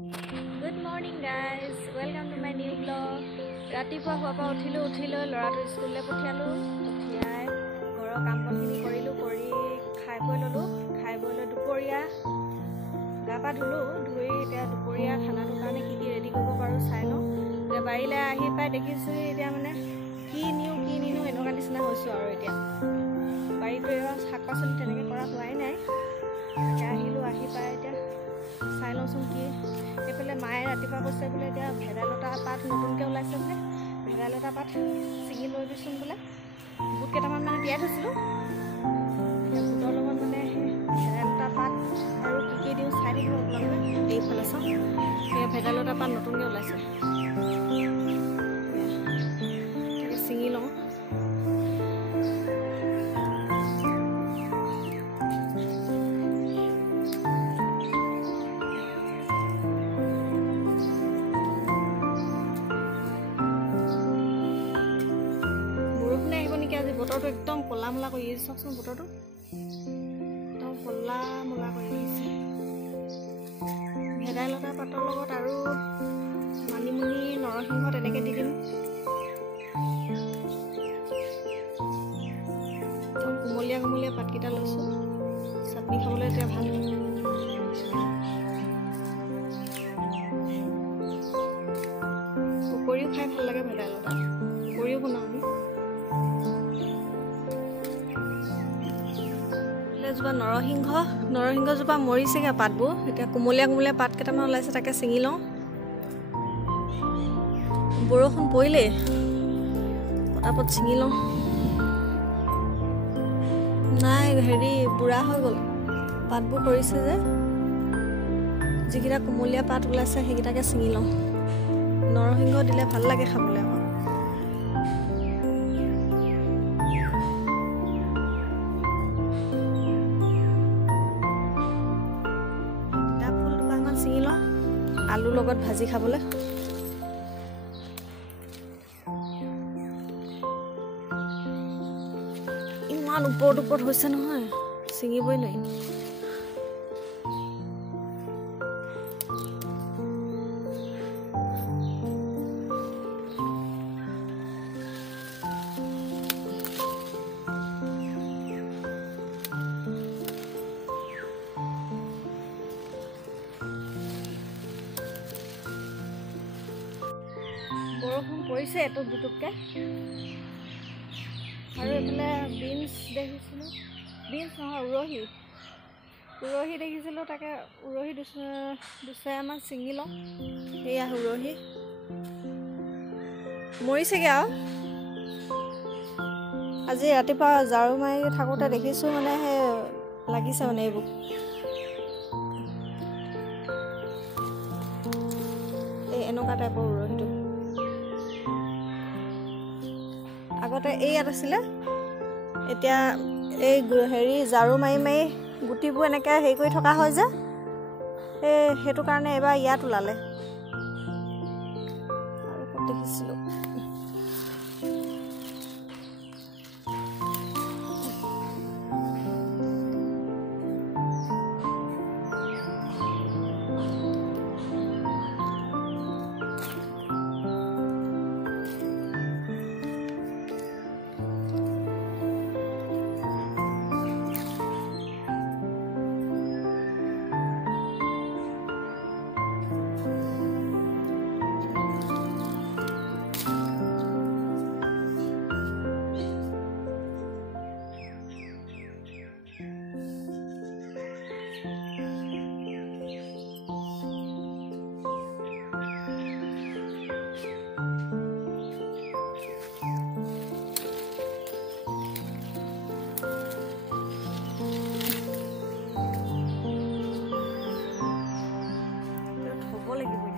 Good morning guys, welcome to my new vlog. ৰাতিপুৱা শুৱাৰ পৰা উঠিলোঁ ল'ৰাটো স্কুললৈ পঠিয়ালোঁ। পঠিয়াই ঘৰৰ কাম বনখিনি কৰিলোঁ, কৰি খাই বৈ ল'লোঁ। খাই বৈ লৈ দুপৰীয়া গা পা ধুলোঁ, ধুই এতিয়া দুপৰীয়া খানাটোৰ কাৰণে কি ৰেডি কৰিব পাৰোঁ চাই লওঁ। এতিয়া বাৰীলৈ আহি পাই দেখিছোঁ এতিয়া মানে কি নিওঁ এনেকুৱা নিচিনা হৈছোঁ আৰু এতিয়া বাৰীটো এবাৰ শাক পাচলি তেনেকৈ কৰা হোৱাই নাই। তাকে আহিলোঁ, আহি পাই এতিয়া চাই লওঁচোন কি। এইফালে মায়ে ৰাতিপুৱা কৈছে বোলে এতিয়া ভেদাইলতা পাত নতুনকৈ ওলাইছে বোলে, ভেদাইলতা পাত ছিঙি লৈ দিচোন বোলে। বুট কেইটামান মানে তিয়াই থৈছিলোঁ, এতিয়া বুটৰ লগত মানে সেই ভেদাইলতা পাত আৰু কি দিওঁ চাই থাকিব আপোনালোকে। এইফালে চাওক, সেই ভেদাইলতা পাত নতুনকৈ ওলাইছে, তাকে ছিঙি লওঁ। আজি বতৰটো একদম ক'লা মলা কৰি আহিছে, চাওকচোন বতৰটো একদম ক'লা মলা কৰি আহিছে। ভেদাইলতা পাতৰ লগত আৰু মানিমুনি নৰসিংহ তেনেকৈ দি দিম। একদম কুমলীয়া পাতকেইটা লৈছোঁ, চাটনি খাবলৈ এতিয়া ভাল। পকৰীও খাই ভাল লাগে, ভেদাইলতা পকৰীও বনাওঁ আমি। এজোপা নৰসিংহজোপা মৰিছেগৈ পাতবোৰ, এতিয়া কুমলীয়া পাত কেইটামান ওলাইছে, তাকে ছিঙি লওঁ। বৰষুণ পৰিলেই পটাপট ছিঙি লওঁ। নাই বুঢ়া হৈ গ'ল, পাতবোৰ সৰিছে যে, যিকেইটা কুমলীয়া পাত ওলাইছে সেইকেইটাকে ছিঙি লওঁ। নৰসিংহ দিলে ভাল লাগে খাবলৈ আকৌ। ছিঙি লওঁ আলুৰ লগত ভাজি খাবলৈ। ইমান ওপৰত হৈছে নহয়, ছিঙিবই নোৱাৰি। বৰষুণ পৰিছে এটুপ দুটুপকৈ। আৰু এইফালে বিনছ দেখিছিলোঁ, বিনছ নহয় উৰহি দেখিছিলোঁ, তাকে উৰহি দুচাৰিমান ছিঙি লওঁ। সেয়া উৰহি মৰিছেগৈ আৰু। আজি ৰাতিপুৱা ঝাৰু মাৰি থাকোঁতে দেখিছোঁ মানে সেই লাগিছে মানে এইবোৰ। এই এনেকুৱা টাইপৰ উৰহিটো আগতে ইয়াত আছিলে, এতিয়া এই ঝাৰু মাৰি গুটিবোৰ এনেকৈ হেৰি কৰি থকা হয় যে, সেইটো কাৰণে এইবাৰ ইয়াত ওলালে। আৰু ক'ত দেখিছিলোঁ, লাগিব।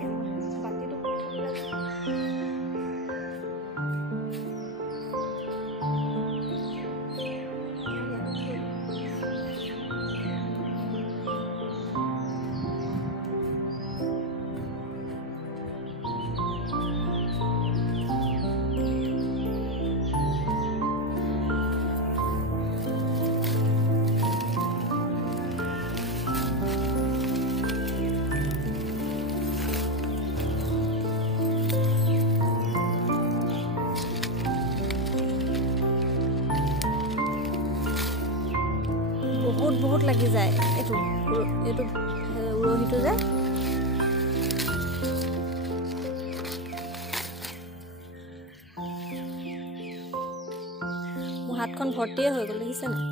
লাগি যায় এইটো উৰহিটো যে মোৰ হাতখন ভৰ্তিয়ে হৈ গ'ল দেখিছে নাই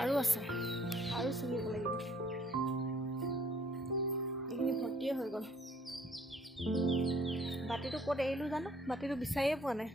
আৰু আছে আৰু ছিঙিব লাগিব এইখিনি ভৰ্তিয়ে হৈ গ'ল বাতিটো ক'ত এৰিলোঁ জানো বাতিটো বিচাৰিয়ে পোৱা নাই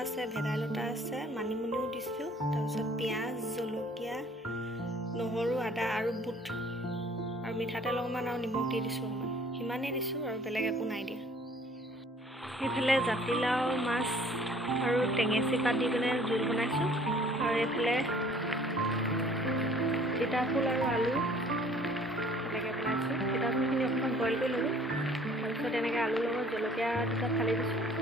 আছে ভেদাইলতা আছে মানিমুনিও দিছোঁ তাৰপিছত পিঁয়াজ জলকীয়া নহৰু আদা আৰু বুট আৰু মিঠাতেল অকণমান আৰু নিমখ দি দিছোঁ অকণমান সিমানেই দিছোঁ আৰু বেলেগ একো নাই দিয়া এইফালে জাতিলাও মাছ আৰু টেঙেচি পাত দি পিনে জোল বনাইছোঁ আৰু এইফালে তিতাফুল আৰু আলু এনেকৈ বনাইছোঁ তিতাফুলখিনি অকণমান বইল কৰি ল'লোঁ তাৰপিছত এনেকৈ আলুৰ লগত জলকীয়া দুটা ফালি দিছোঁ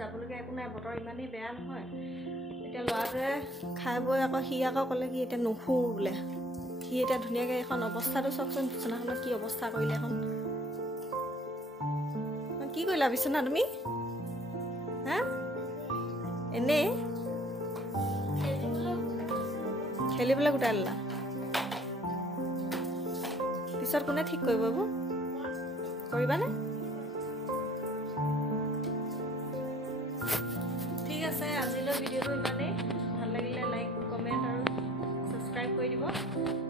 যাবলগীয়া একো নাই বতৰ ইমানেই বেয়া নহয় এতিয়া ল'ৰাটোৱে খাই বৈ আকৌ সি আকৌ ক'লে কি এতিয়া নুশু বোলে সি এতিয়া ধুনীয়াকৈ এখন অৱস্থাটো চাওকচোন বিচনাখনত কি অৱস্থা কৰিলে এখন কি কৰিলা বিচনা তুমি হা এনেই খেলিবলৈ গোটাই ল'লা পিছত কোনে ঠিক কৰিব এইবোৰ কৰিবানে ঠিক আছে আজিলৈ ভিডিঅ'টো ইমানেই ভাল লাগিলে লাইক কমেণ্ট আৰু ছাবস্ক্ৰাইব কৰি দিব